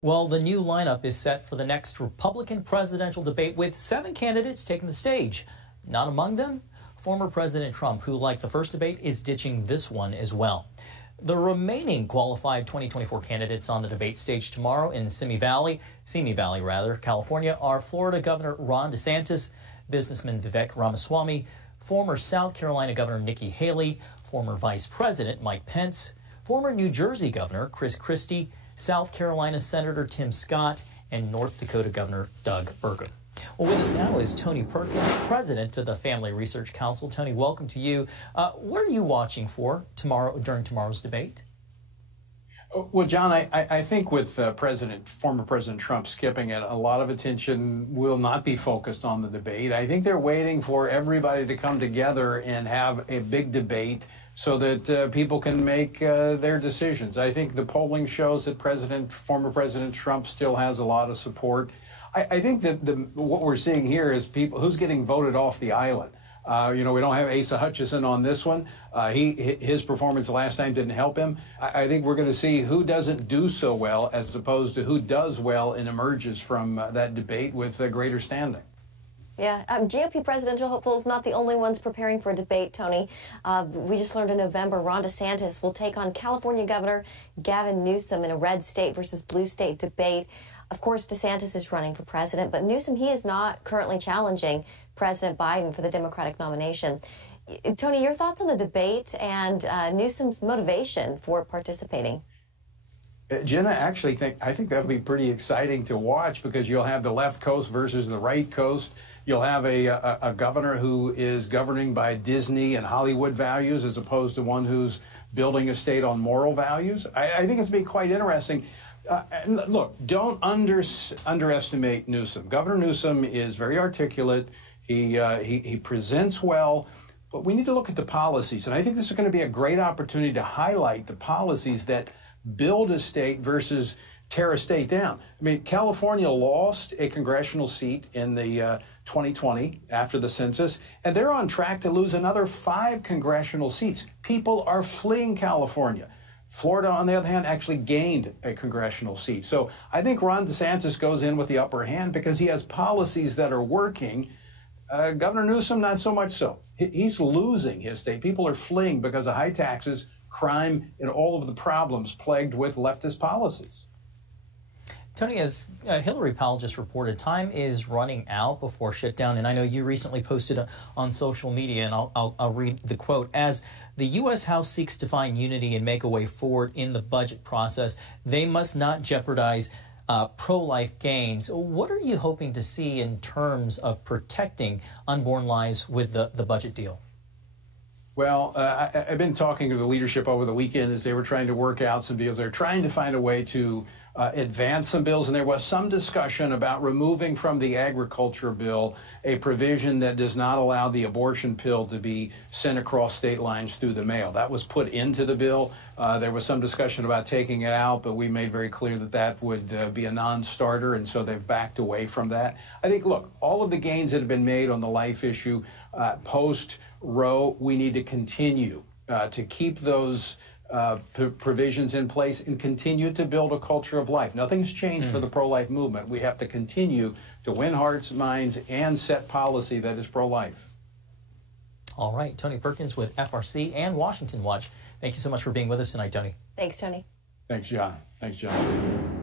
Well, the new lineup is set for the next Republican presidential debate with 7 candidates taking the stage. Not among them, former President Trump, who, like the first debate, is ditching this one as well. The remaining qualified 2024 candidates on the debate stage tomorrow in Simi Valley, California, are Florida Governor Ron DeSantis, businessman Vivek Ramaswamy, former South Carolina Governor Nikki Haley, former Vice President Mike Pence, former New Jersey Governor Chris Christie, South Carolina Senator Tim Scott, and North Dakota Governor Doug Burgum. Well, with us now is Tony Perkins, president of the Family Research Council. Tony, welcome to you. What are you watching for during tomorrow's debate? Well, John, I think with former President Trump skipping it, a lot of attention will not be focused on the debate. I think they're waiting for everybody to come together and have a big debate so that people can make their decisions. I think the polling shows that former President Trump still has a lot of support. I think that what we're seeing here is people who's getting voted off the island. We don't have Asa Hutchinson on this one. His performance last time didn't help him. I think we're going to see who doesn't do so well as opposed to who does well and emerges from that debate with a greater standing. Yeah, GOP presidential hopefuls not the only ones preparing for a debate, Tony. We just learned in November Ron DeSantis will take on California Governor Gavin Newsom in a red state versus blue state debate. Of course, DeSantis is running for president, but Newsom, he is not currently challenging President Biden for the Democratic nomination. Tony, your thoughts on the debate and Newsom's motivation for participating? Jenna, I think that'll be pretty exciting to watch because you'll have the left coast versus the right coast. You'll have a governor who is governing by Disney and Hollywood values as opposed to one who's building a state on moral values. I think it's going to be quite interesting. Look, don't underestimate Newsom. Governor Newsom is very articulate. He presents well, but we need to look at the policies. And I think this is going to be a great opportunity to highlight the policies that build a state versus tear a state down. I mean, California lost a congressional seat in the 2020 after the census, and they're on track to lose another 5 congressional seats. People are fleeing California. Florida, on the other hand, actually gained a congressional seat. So I think Ron DeSantis goes in with the upper hand because he has policies that are working. Governor Newsom, not so much so. He's losing his state. People are fleeing because of high taxes, crime, and all of the problems plagued with leftist policies. Tony, as Hillary Powell just reported, time is running out before shutdown, and I know you recently posted on social media, and I'll read the quote. As the U.S. House seeks to find unity and make a way forward in the budget process, they must not jeopardize pro-life gains. What are you hoping to see in terms of protecting unborn lives with the budget deal? Well, I've been talking to the leadership over the weekend as they were trying to work out some deals. They're trying to find a way to advance some bills, and there was some discussion about removing from the agriculture bill a provision that does not allow the abortion pill to be sent across state lines through the mail. That was put into the bill. There was some discussion about taking it out, but we made very clear that that would be a non-starter, and so they've backed away from that. I think, look, all of the gains that have been made on the life issue post-Roe, we need to continue to keep those provisions in place and continue to build a culture of life. Nothing's changed for the pro-life movement. We have to continue to win hearts, minds, and set policy that is pro-life. All right, Tony Perkins with FRC and Washington Watch. Thank you so much for being with us tonight, Tony. Thanks, Tony. Thanks, John. Thanks, John.